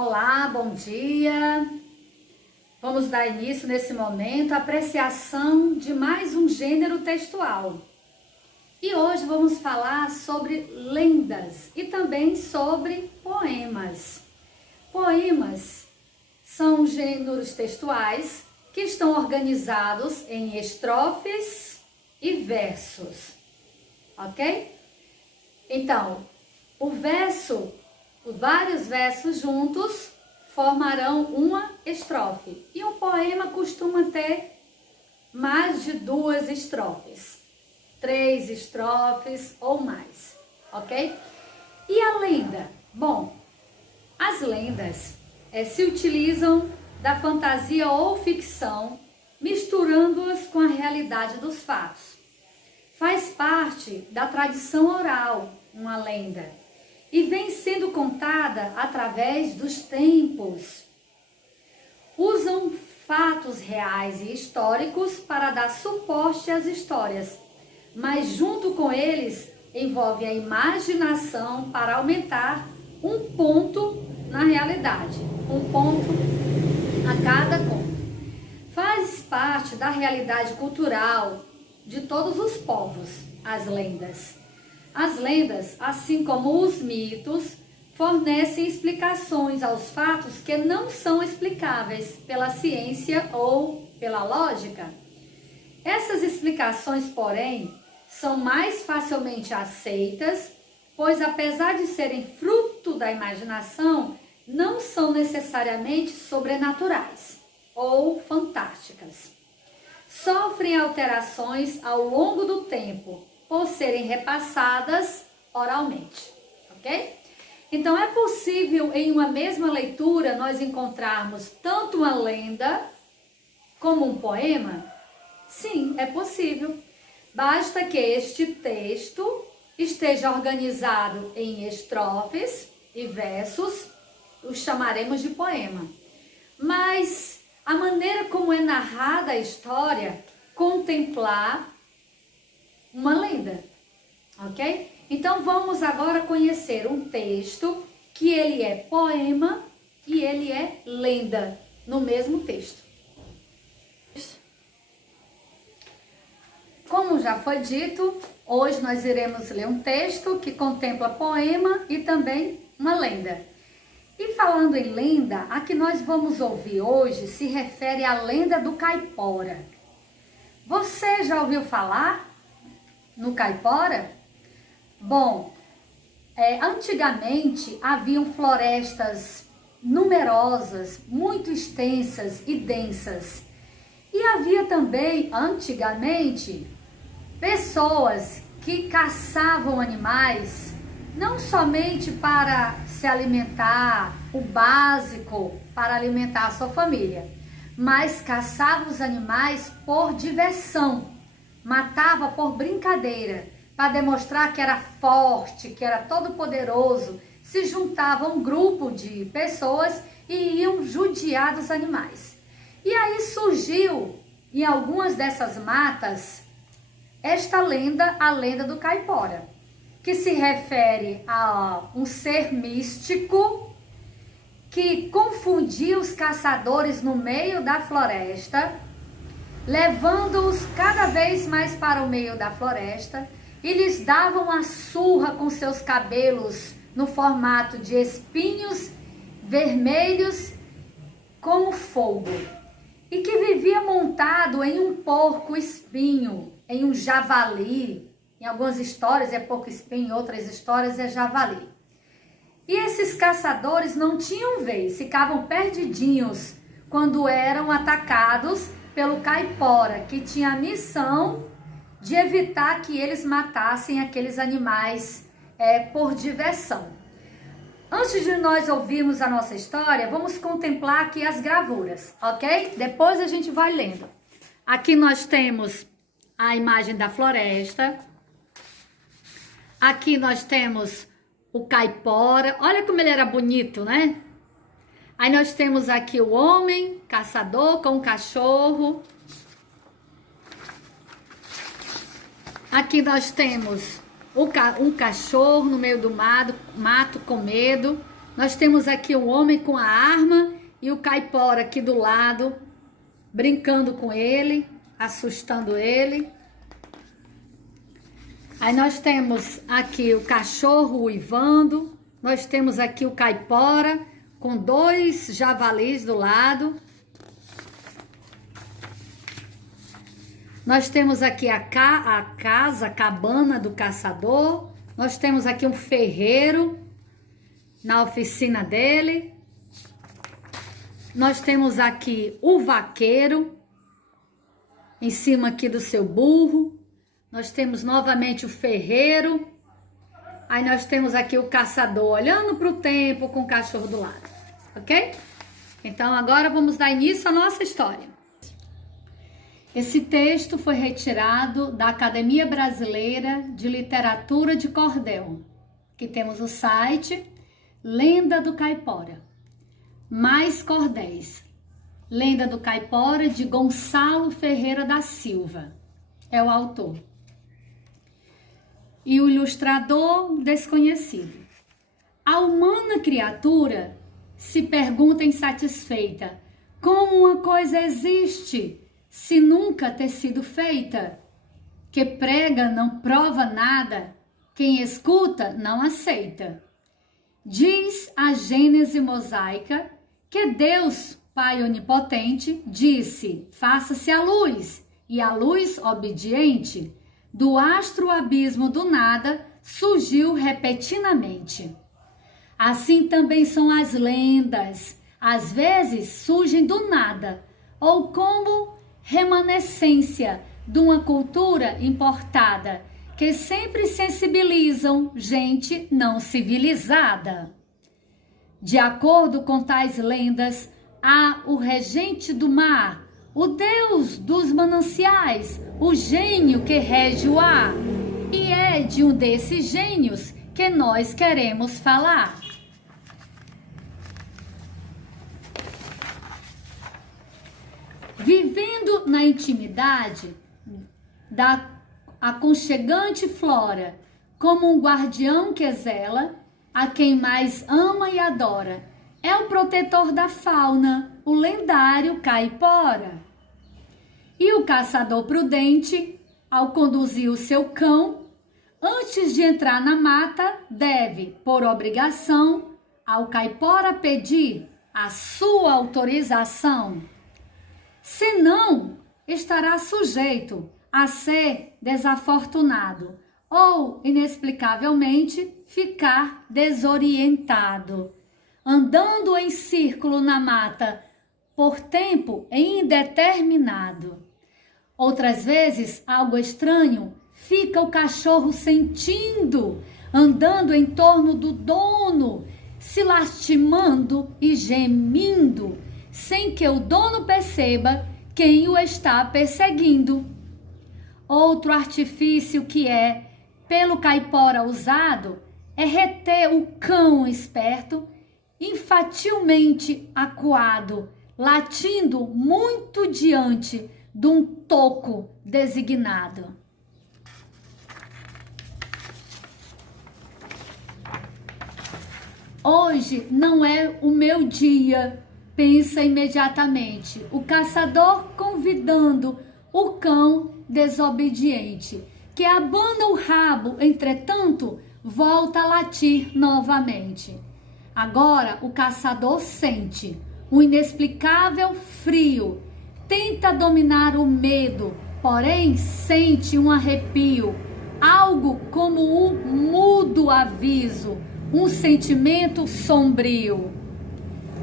Olá, bom dia. Vamos dar início nesse momento à apreciação de mais um gênero textual. E hoje vamos falar sobre lendas e também sobre poemas. Poemas são gêneros textuais que estão organizados em estrofes e versos, ok? Então, vários versos juntos formarão uma estrofe. E um poema costuma ter mais de 2 estrofes, 3 estrofes ou mais, ok? E a lenda? Bom, as lendas se utilizam da fantasia ou ficção, misturando-as com a realidade dos fatos. Faz parte da tradição oral, uma lenda, e vem sendo contada através dos tempos. Usam fatos reais e históricos para dar suporte às histórias, mas junto com eles envolve a imaginação para aumentar um ponto na realidade, um ponto a cada conto. Faz parte da realidade cultural de todos os povos, as lendas. As lendas, assim como os mitos, fornecem explicações aos fatos que não são explicáveis pela ciência ou pela lógica. Essas explicações, porém, são mais facilmente aceitas, pois apesar de serem fruto da imaginação, não são necessariamente sobrenaturais ou fantásticas. Sofrem alterações ao longo do tempo, por serem repassadas oralmente, ok? Então, é possível em uma mesma leitura nós encontrarmos tanto uma lenda como um poema? Sim, é possível. Basta que este texto esteja organizado em estrofes e versos, os chamaremos de poema. Mas a maneira como é narrada a história contemplar uma lenda, ok? Então vamos agora conhecer um texto que ele é poema e ele é lenda no mesmo texto. Como já foi dito, hoje nós iremos ler um texto que contempla poema e também uma lenda. E falando em lenda, a que nós vamos ouvir hoje se refere à lenda do Caipora. Você já ouviu falar no Caipora? Bom, antigamente haviam florestas numerosas, muito extensas e densas. E havia também, antigamente, pessoas que caçavam animais, não somente para se alimentar, o básico para alimentar a sua família, mas caçavam os animais por diversão. Matava por brincadeira, para demonstrar que era forte, que era todo poderoso. Se juntava um grupo de pessoas e iam judiar dos animais. E aí surgiu, em algumas dessas matas, esta lenda, a lenda do Caipora, que se refere a um ser místico que confundia os caçadores no meio da floresta, levando-os cada vez mais para o meio da floresta, e lhes davam uma surra com seus cabelos no formato de espinhos vermelhos como fogo, e que vivia montado em um porco espinho, em um javali. Em algumas histórias é porco espinho, em outras histórias é javali. E esses caçadores não tinham vez, ficavam perdidinhos quando eram atacados pelo Caipora, que tinha a missão de evitar que eles matassem aqueles animais por diversão. Antes de nós ouvirmos a nossa história, vamos contemplar aqui as gravuras, ok? Depois a gente vai lendo. Aqui nós temos a imagem da floresta. Aqui nós temos o Caipora. Olha como ele era bonito, né? Aí nós temos aqui o homem, caçador com o cachorro. Aqui nós temos um cachorro no meio do mato com medo. Nós temos aqui o homem com a arma e o caipora aqui do lado, brincando com ele, assustando ele. Aí nós temos aqui o cachorro uivando, nós temos aqui o caipora com 2 javalis do lado. Nós temos aqui a casa, a cabana do caçador. Nós temos aqui um ferreiro na oficina dele. Nós temos aqui o vaqueiro em cima aqui do seu burro. Nós temos novamente o ferreiro. Aí nós temos aqui o caçador olhando para o tempo com o cachorro do lado, ok? Então agora vamos dar início à nossa história. Esse texto foi retirado da Academia Brasileira de Literatura de Cordel, que temos o site Lenda do Caipora. Mais cordéis. Lenda do Caipora, de Gonçalo Ferreira da Silva. É o autor. E o ilustrador desconhecido. A humana criatura se pergunta insatisfeita: como uma coisa existe se nunca ter sido feita? Que prega não prova nada, quem escuta não aceita. Diz a Gênese mosaica que Deus, Pai onipotente, disse: faça-se a luz, e a luz obediente, do astro abismo do nada, surgiu repentinamente. Assim também são as lendas, às vezes surgem do nada, ou como remanescência de uma cultura importada, que sempre sensibilizam gente não civilizada. De acordo com tais lendas, há o regente do mar, o deus dos mananciais, o gênio que rege o ar. E é de um desses gênios que nós queremos falar. Vivendo na intimidade da aconchegante flora, como um guardião que zela a quem mais ama e adora, é o protetor da fauna, o lendário caipora. E o caçador prudente, ao conduzir o seu cão, antes de entrar na mata, deve, por obrigação, ao caipora pedir a sua autorização. Senão, estará sujeito a ser desafortunado ou, inexplicavelmente, ficar desorientado, andando em círculo na mata por tempo indeterminado. Outras vezes, algo estranho fica o cachorro sentindo, andando em torno do dono, se lastimando e gemindo, sem que o dono perceba quem o está perseguindo. Outro artifício que é, pelo caipora usado, é reter o cão esperto, infantilmente acuado, latindo muito diante de um toco designado. Hoje não é o meu dia, pensa imediatamente o caçador, convidando o cão desobediente, que abana o rabo, entretanto, volta a latir novamente. Agora o caçador sente um inexplicável frio, tenta dominar o medo, porém sente um arrepio, algo como um mudo aviso, um sentimento sombrio.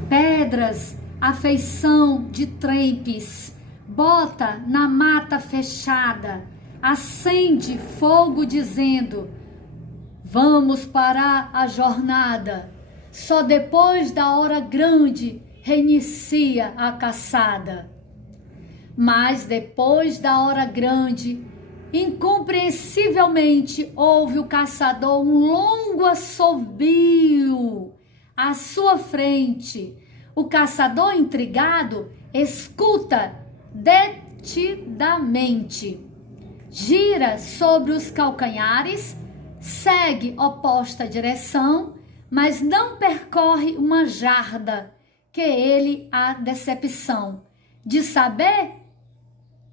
Pedras, afeição de trempes, bota na mata fechada, acende fogo dizendo: vamos parar a jornada, só depois da hora grande reinicia a caçada. Mas depois da hora grande, incompreensivelmente ouve o caçador um longo assobio à sua frente. O caçador, intrigado, escuta detidamente, gira sobre os calcanhares, segue oposta direção, mas não percorre uma jarda, que ele a decepção de saber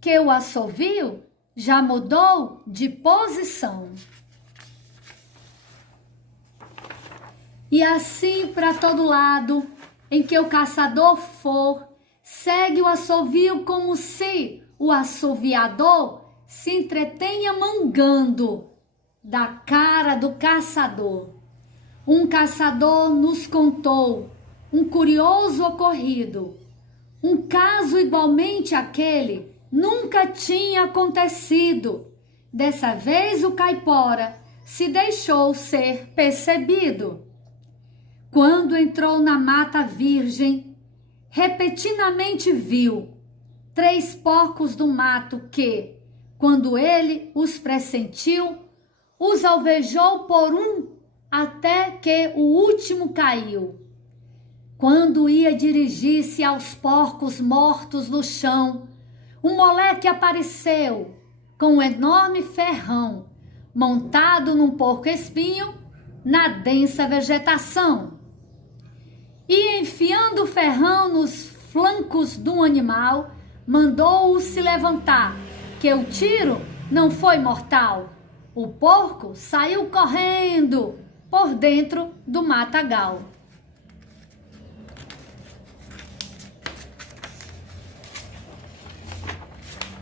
que o assovio já mudou de posição. E assim para todo lado em que o caçador for, segue o assovio como se o assoviador se entretenha mangando da cara do caçador. Um caçador nos contou um curioso ocorrido. Um caso igualmente àquele nunca tinha acontecido. Dessa vez o caipora se deixou ser percebido. Quando entrou na mata virgem, repentinamente viu 3 porcos do mato que, quando ele os pressentiu, os alvejou por um até que o último caiu. Quando ia dirigir-se aos porcos mortos no chão, um moleque apareceu com um enorme ferrão, montado num porco-espinho na densa vegetação. E enfiando o ferrão nos flancos de um animal, mandou-o se levantar, que o tiro não foi mortal. O porco saiu correndo por dentro do matagal.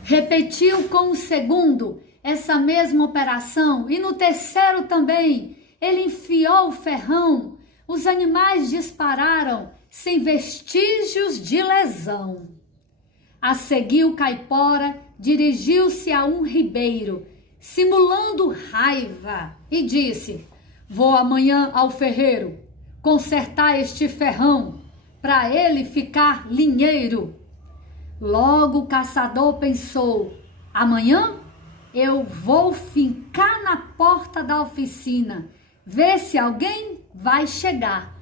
Repetiu com o segundo essa mesma operação e no terceiro também. Ele enfiou o ferrão. Os animais dispararam sem vestígios de lesão. A seguir o caipora dirigiu-se a um ribeiro, simulando raiva, e disse: vou amanhã ao ferreiro consertar este ferrão, para ele ficar linheiro. Logo o caçador pensou: amanhã eu vou fincar na porta da oficina, ver se alguém vai chegar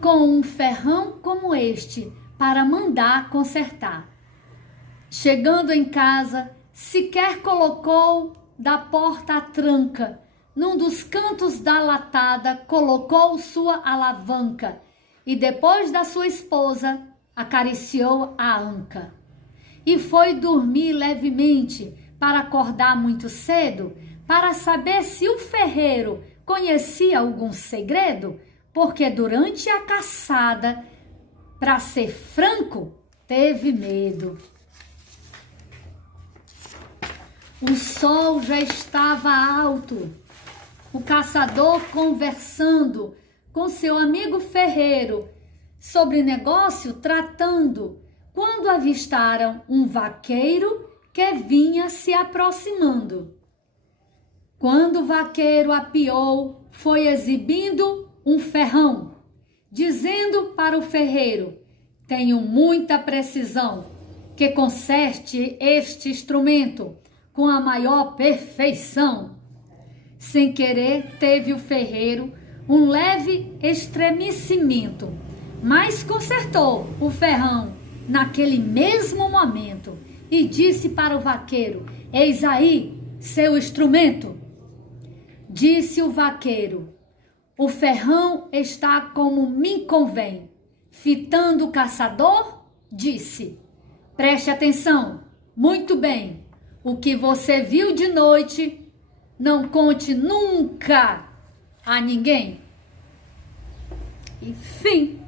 com um ferrão como este para mandar consertar. Chegando em casa, sequer colocou da porta a tranca. Num dos cantos da latada, colocou sua alavanca e depois da sua esposa, acariciou a anca. E foi dormir levemente para acordar muito cedo, para saber se o ferreiro conhecia algum segredo, porque durante a caçada, para ser franco, teve medo. O sol já estava alto. O caçador conversando com seu amigo ferreiro sobre negócio tratando, quando avistaram um vaqueiro que vinha se aproximando. Quando o vaqueiro apiou, foi exibindo um ferrão, dizendo para o ferreiro: tenho muita precisão, que conserte este instrumento com a maior perfeição. Sem querer, teve o ferreiro um leve estremecimento, mas consertou o ferrão naquele mesmo momento e disse para o vaqueiro: eis aí seu instrumento. Disse o vaqueiro: o ferrão está como me convém. Fitando o caçador, disse: preste atenção, muito bem, o que você viu de noite, não conte nunca a ninguém. E fim.